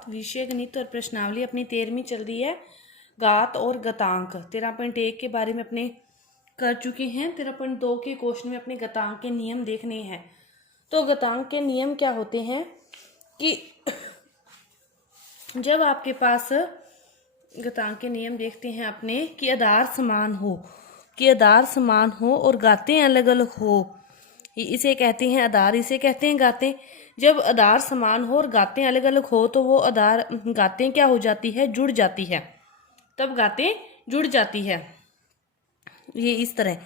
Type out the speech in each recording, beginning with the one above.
बात। विषय गणित और प्रश्नावली अपनी 13वीं चल रही है। घात और घातांक 13.1 के बारे में अपने कर चुके हैं। 13.2 के क्वेश्चन में अपने घातांक के नियम देखने हैं। तो घातांक के नियम क्या होते हैं कि जब आपके पास घातांक के नियम देखते हैं अपने कि आधार समान हो और घातें अलग अलग हो, इसे कहते हैं आधार, इसे कहते हैं घातें। जब आधार समान हो और घातें अलग अलग हो तो वो घातें क्या हो जाती है, जुड़ जाती है, तब घातें जुड़ जाती है, ये इस तरह।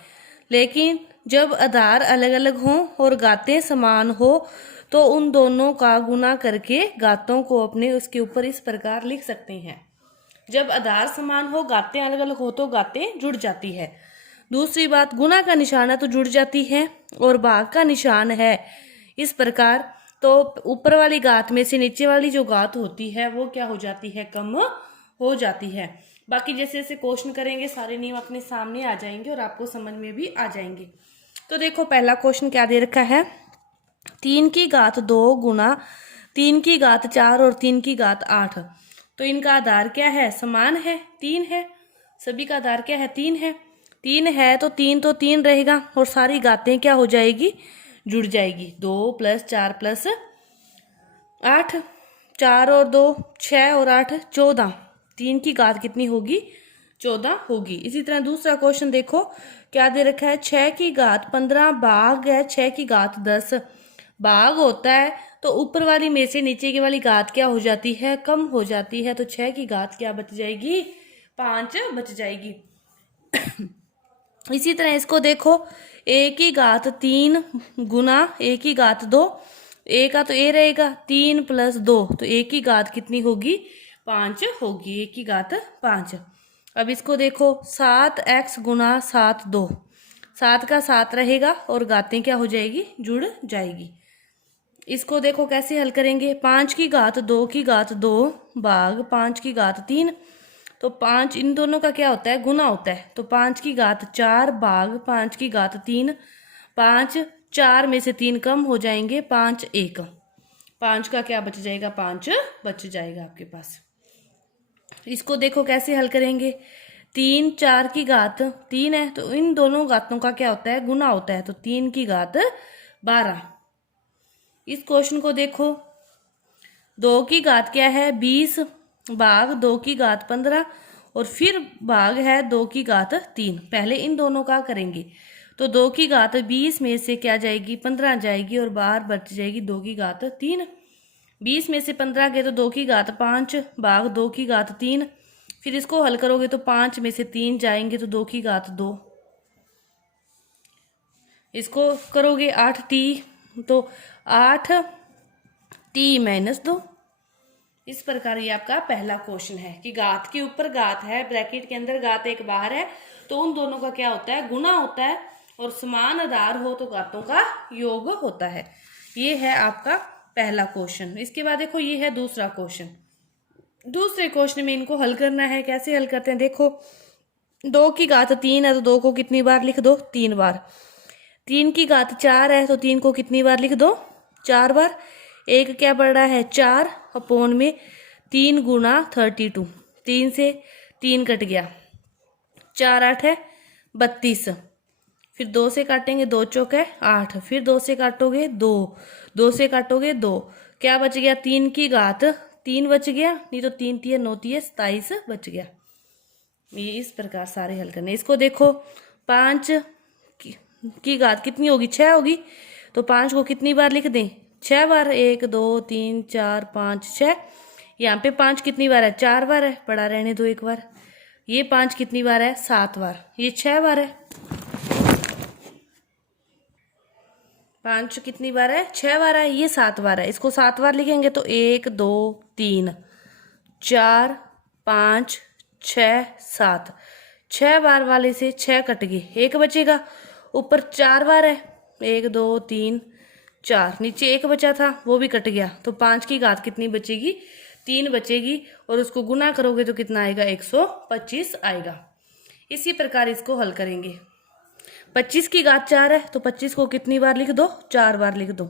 लेकिन जब आधार अलग अलग हो और घातें समान हो तो उन दोनों का गुना करके घातों को अपने उसके ऊपर इस प्रकार लिख सकते हैं। जब आधार समान हो, घातें अलग अलग हो तो घातें जुड़ जाती है। दूसरी बात, गुना का निशान है तो जुड़ जाती है और भाग का निशान है इस प्रकार, तो ऊपर वाली घात में से नीचे वाली जो घात होती है वो क्या हो जाती है, कम हो जाती है। बाकी जैसे जैसे क्वेश्चन करेंगे सारे नियम अपने सामने आ जाएंगे और आपको समझ में भी आ जाएंगे। तो देखो पहला क्वेश्चन क्या दे रखा है, 3 की घात 2 गुना 3 की घात 4 और 3 की घात 8। तो इनका आधार क्या है, समान है, 3 है। सभी का आधार क्या है, 3 है। 3 है तो 3 रहेगा और सारी घातें क्या हो जाएगी, जुड़ जाएगी। 2 + 4 + 8, 4 और 2 6 और 8 14। 3 की घात कितनी होगी, 14 होगी। इसी तरह दूसरा क्वेश्चन देखो क्या दे रखा है, 6 की घात 15 भाग है 6 की घात 10। भाग होता है तो ऊपर वाली में से नीचे की वाली घात क्या हो जाती है, कम हो जाती है, तो 6 की घात क्या बच जाएगी, 5 बच जाएगी। इसी तरह इसको देखो, a की घात 3 गुना a की घात 2, a का तो a रहेगा, 3 + 2 तो a की घात कितनी होगी, 5 होगी, a की घात 5। अब इसको देखो, 7x गुना 7 2, 7 का 7 रहेगा और घातें क्या हो जाएगी, जुड़ जाएगी। इसको देखो कैसे हल करेंगे, 5 की घात 2 की घात 2 भाग 5 की घात 3। तो 5 इन दोनों का क्या होता है, गुना होता है, तो 5 की घात 4 भाग 5 की घात 3। 5 4 में से 3 कम हो जाएंगे, 5 1, 5 का क्या बच जाएगा, 5 बच जाएगा आपके पास। इसको देखो कैसे हल करेंगे, 3 4 की घात 3 है तो इन दोनों घातों का क्या होता है, गुना होता है, तो 3 की घात 12। इस क्वेश्चन को देखो, 2 की घात क्या है, 20 भाग 2 की घात 15 और फिर भाग है 2 की घात 3। पहले इन दोनों का करेंगे, तो 2 की घात 20 में से क्या जाएगी, 15 जाएगी और बाहर बच जाएगी 2 की घात 3। 20 में से 15 गए तो 2 की घात 5 भाग 2 की घात 3। फिर इसको हल करोगे तो 5 में से 3 जाएंगे तो 2 की घात 2। इसको करोगे 8t तो 8t - 2। इस प्रकार ये आपका पहला क्वेश्चन है कि घात के ऊपर घात है, ब्रैकेट के अंदर घात एक बाहर है, तो उन दोनों का क्या होता है, गुना होता है, और समान आधार हो तो घातों का योग होता है। ये है आपका पहला क्वेश्चन। इसके बाद देखो ये है दूसरा क्वेश्चन। दूसरे क्वेश्चन में इनको हल करना है। कैसे हल करते हैं, देखो 2 की घात 3 है तो 2 को कितनी बार लिख दो, 3 बार। 3 की घात 4 है तो 3 को कितनी बार लिख दो, 4 बार। एक क्या पड़ रहा है, 4 अपॉन में 3 गुना 32। 3 से 3 कट गया, 4 8 है 32। फिर 2 से काटेंगे, 2 चौक है 8, फिर 2 से काटोगे 2, 2 से काटोगे 2, क्या बच गया, 3 की घात 3 बच गया, नहीं तो 3 3 9 3 27 बच गया। ये इस प्रकार सारे हल करने। इसको देखो, 5 की घात कितनी होगी, 6 होगी, तो 5 को कितनी बार लिख दें, 6 बार। 1 2 3 4 5 6। यहाँ पे 5 कितनी बार है, 4 बार है, पड़ा रहने दो एक बार। ये 5 कितनी बार है, 7 बार। ये 6 बार है, 5 कितनी बार है, 6 बार है, ये 7 बार है। इसको 7 बार लिखेंगे तो 1 2 3 4 5 6 7। 6 बार वाले से 6 कट गए, एक बचेगा। ऊपर 4 बार है, 1 2 3 4, नीचे 1 बचा था वो भी कट गया, तो 5 की घात कितनी बचेगी, 3 बचेगी, और उसको गुना करोगे तो कितना आएगा, 125 आएगा। इसी प्रकार इसको हल करेंगे। 25 की घात 4 है तो 25 को कितनी बार लिख दो, 4 बार लिख दो।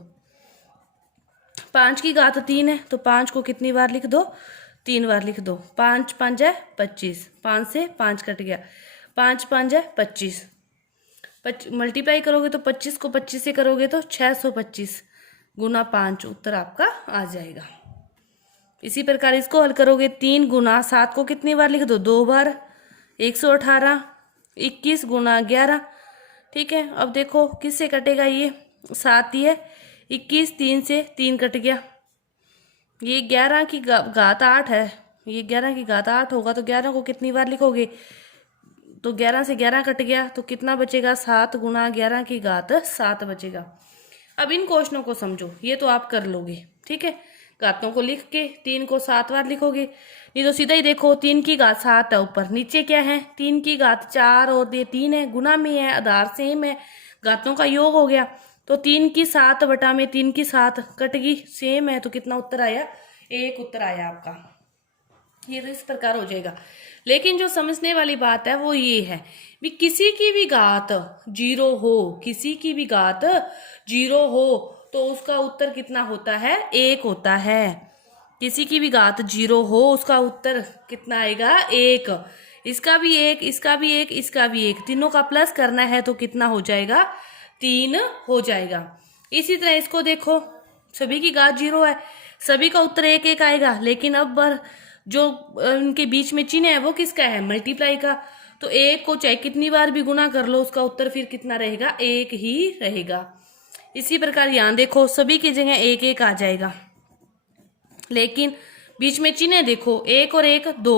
5 की घात 3 है तो 5 को कितनी बार लिख दो, 3 बार लिख दो। 5 5 है 25, 5 से 5 कट गया, 5 5 है 25, मल्टीप्लाई करोगे तो 25 को 25 से करोगे तो 625 गुना 5 उत्तर आपका आ जाएगा। इसी प्रकार इसको हल करोगे, 3 गुना 7 को कितनी बार लिख दो, 2 बार, 118, 21 गुना 11। ठीक है, अब देखो किससे कटेगा, ये 7 ही है, 21 3 से 3 कट गया, ये 11 की घात 8 है, ये 11 की घात 8 होगा तो 11 को कितनी बार लिखोगे, तो 11 से 11 कट गया तो कितना बचेगा, 7 गुना 11 की घात 7 बचेगा। अब इन क्वेश्चनों को समझो, ये तो आप कर लोगे। ठीक है, घातों को लिख के 3 को 7 बार लिखोगे, नहीं तो सीधा ही देखो 3 की घात 7 है, ऊपर नीचे क्या है 3 की घात 4 और ये 3 है, गुना में है, आधार सेम है, घातों का योग हो गया तो 3 की 7 बटा में 3 की 7 कट गई, सेम है तो कितना उत्तर आया, 1 उत्तर आया आपका। ये तो इस प्रकार हो जाएगा। लेकिन जो समझने वाली बात है वो ये है भी किसी की भी घात 0 हो, किसी की भी घात 0 हो तो उसका उत्तर कितना होता है, 1 होता है। किसी की भी घात 0 हो उसका उत्तर कितना आएगा, 1। इसका भी 1, इसका भी 1, इसका भी 1, तीनों का प्लस करना है तो कितना हो जाएगा, 3 हो जाएगा। इसी तरह इसको देखो, सभी की घात 0 है, सभी का उत्तर 1 1 आएगा, लेकिन अब जो उनके बीच में चिन्ह है वो किसका है, मल्टीप्लाई का, तो 1 को चाहे कितनी बार भी गुना कर लो उसका उत्तर फिर कितना रहेगा, 1 ही रहेगा। इसी प्रकार यहाँ देखो सभी की जगह 1 1 आ जाएगा, लेकिन बीच में चिन्ह देखो 1 और 1 2,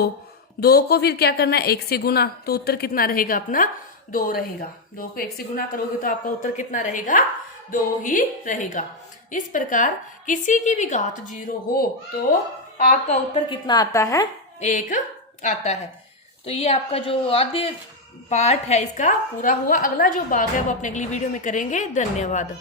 2 को फिर क्या करना है 1 से गुना, तो उत्तर कितना रहेगा अपना, 2 रहेगा। 2 को 1 से गुना करोगे तो आपका उत्तर कितना रहेगा, 2 ही रहेगा। इस प्रकार किसी की भी घात 0 हो तो आपका उत्तर कितना आता है, 1 आता है। तो ये आपका जो आधे पार्ट है इसका पूरा हुआ। अगला जो भाग है वो अपने अगली वीडियो में करेंगे। धन्यवाद।